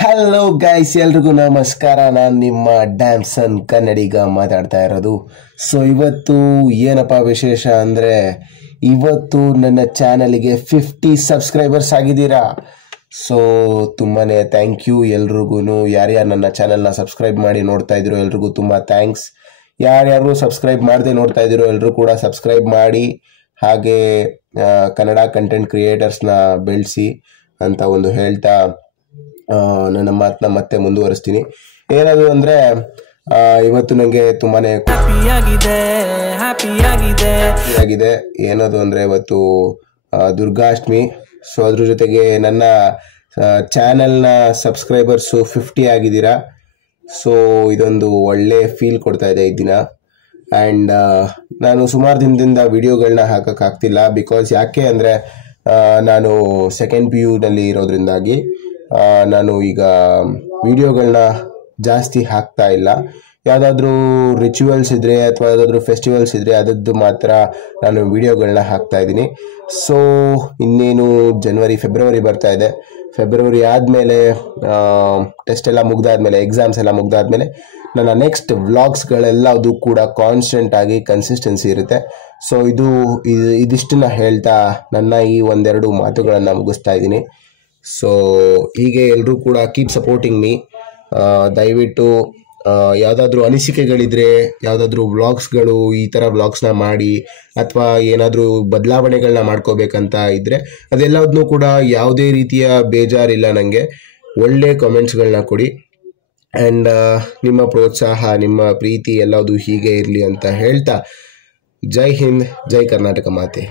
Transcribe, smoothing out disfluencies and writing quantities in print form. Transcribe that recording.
Hello guys, ಎಲ್ರಿಗೂ ನಮಸ್ಕಾರ. ನಾನು ನಿಮ್ಮ ಡ್ಯಾಮ್ಸನ್ ಕನ್ನಡಿಗ ಮಾತಾಡ್ತಾ ಇರೋದು. ಸೊ ಇವತ್ತು ಏನಪ್ಪ ವಿಶೇಷ ಅಂದರೆ, ಇವತ್ತು ನನ್ನ ಚಾನಲ್ಗೆ 50 ಸಬ್ಸ್ಕ್ರೈಬರ್ಸ್ ಆಗಿದ್ದೀರಾ. ಸೊ ತುಂಬಾ ಥ್ಯಾಂಕ್ ಯು ಎಲ್ರಿಗೂ. ಯಾರ್ಯಾರು ನನ್ನ ಚಾನಲ್ನ ಸಬ್ಸ್ಕ್ರೈಬ್ ಮಾಡಿ ನೋಡ್ತಾ ಇದ್ರು ಎಲ್ರಿಗೂ ತುಂಬ ಥ್ಯಾಂಕ್ಸ್. ಯಾರ್ಯಾರು ಸಬ್ಸ್ಕ್ರೈಬ್ ಮಾಡದೆ ನೋಡ್ತಾ ಇದ್ರು ಎಲ್ಲರೂ ಕೂಡ ಸಬ್ಸ್ಕ್ರೈಬ್ ಮಾಡಿ, ಹಾಗೆ ಕನ್ನಡ ಕಂಟೆಂಟ್ ಕ್ರಿಯೇಟರ್ಸ್ನ ಬೆಳೆಸಿ ಅಂತ ಒಂದು ಹೇಳ್ತಾ ನನ್ನ ಮಾತನ್ನ ಮತ್ತೆ ಮುಂದುವರಿಸ್ತೀನಿ. ಏನದು ಅಂದರೆ, ಇವತ್ತು ನನಗೆ ತುಂಬಾ ಆಗಿದೆ. ಏನದು ಅಂದರೆ, ಇವತ್ತು ದುರ್ಗಾಷ್ಟಮಿ. ಸೊ ಅದ್ರ ಜೊತೆಗೆ ನನ್ನ ಚಾನಲ್ನ ಸಬ್ಸ್ಕ್ರೈಬರ್ಸು 50 ಆಗಿದ್ದೀರಾ. ಸೊ ಇದೊಂದು ಒಳ್ಳೆ ಫೀಲ್ ಕೊಡ್ತಾ ಇದೆ ಈ ದಿನ. ಆ್ಯಂಡ್ ನಾನು ಸುಮಾರು ದಿನದಿಂದ ವಿಡಿಯೋಗಳನ್ನ ಹಾಕೋಕ್ಕಾಗ್ತಿಲ್ಲ. ಬಿಕಾಸ್ ಯಾಕೆ ಅಂದರೆ, ನಾನು ಸೆಕೆಂಡ್ PU ನಲ್ಲಿ ಇರೋದ್ರಿಂದಾಗಿ ನಾನು ಈಗ ವಿಡಿಯೋಗಳನ್ನ ಜಾಸ್ತಿ ಹಾಕ್ತಾ ಇಲ್ಲ. ಯಾವುದಾದ್ರೂ ರಿಚುವಲ್ಸ್ ಇದ್ದರೆ ಅಥವಾ ಯಾವುದಾದ್ರೂ ಫೆಸ್ಟಿವಲ್ಸ್ ಇದ್ದರೆ ಅದದ್ದು ಮಾತ್ರ ನಾನು ವಿಡಿಯೋಗಳನ್ನ ಹಾಕ್ತಾ ಇದ್ದೀನಿ. ಸೊ ಇನ್ನೇನು ಫೆಬ್ರವರಿ ಬರ್ತಾ ಇದೆ. ಫೆಬ್ರವರಿ ಆದಮೇಲೆ ಟೆಸ್ಟ್ ಎಲ್ಲ ಮುಗ್ದಾದ್ಮೇಲೆ, ಎಕ್ಸಾಮ್ಸ್ ಎಲ್ಲ ಮುಗ್ದಾದ್ಮೇಲೆ ನನ್ನ ನೆಕ್ಸ್ಟ್ ವ್ಲಾಗ್ಸ್ಗಳೆಲ್ಲ ಅದು ಕೂಡ ಕಾನ್ಸ್ಟೆಂಟ್ ಆಗಿ ಕನ್ಸಿಸ್ಟೆನ್ಸಿ ಇರುತ್ತೆ. ಸೊ ಇದಿಷ್ಟನ್ನ ಹೇಳ್ತಾ ನನ್ನ ಈ ಒಂದೆರಡು ಮಾತುಗಳನ್ನು ಮುಗಿಸ್ತಾ ಇದ್ದೀನಿ. ಸೊ ಹೀಗೆ ಎಲ್ಲರೂ ಕೂಡ ಕೀಪ್ ಸಪೋರ್ಟಿಂಗ್ ಮೀ. ದಯವಿಟ್ಟು ಯಾವುದಾದ್ರೂ ಅನಿಸಿಕೆಗಳಿದ್ರೆ, ಯಾವುದಾದ್ರೂ ವ್ಲಾಗ್ಸ್ಗಳು ಈ ಥರ ವ್ಲಾಗ್ಸ್ನ ಮಾಡಿ ಅಥವಾ ಏನಾದರೂ ಬದಲಾವಣೆಗಳನ್ನ ಮಾಡ್ಕೋಬೇಕಂತ ಇದ್ದರೆ ಅದೆಲ್ಲದನ್ನೂ ಕೂಡ ಯಾವುದೇ ರೀತಿಯ ಬೇಜಾರಿಲ್ಲ ನನಗೆ. ಒಳ್ಳೆ ಕಮೆಂಟ್ಸ್ಗಳನ್ನ ಕೊಡಿ. ಆ್ಯಂಡ್ ನಿಮ್ಮ ಪ್ರೋತ್ಸಾಹ, ನಿಮ್ಮ ಪ್ರೀತಿ ಎಲ್ಲದು ಹೀಗೆ ಇರಲಿ ಅಂತ ಹೇಳ್ತಾ, ಜೈ ಹಿಂದ್, ಜೈ ಕರ್ನಾಟಕ ಮಾತೆ.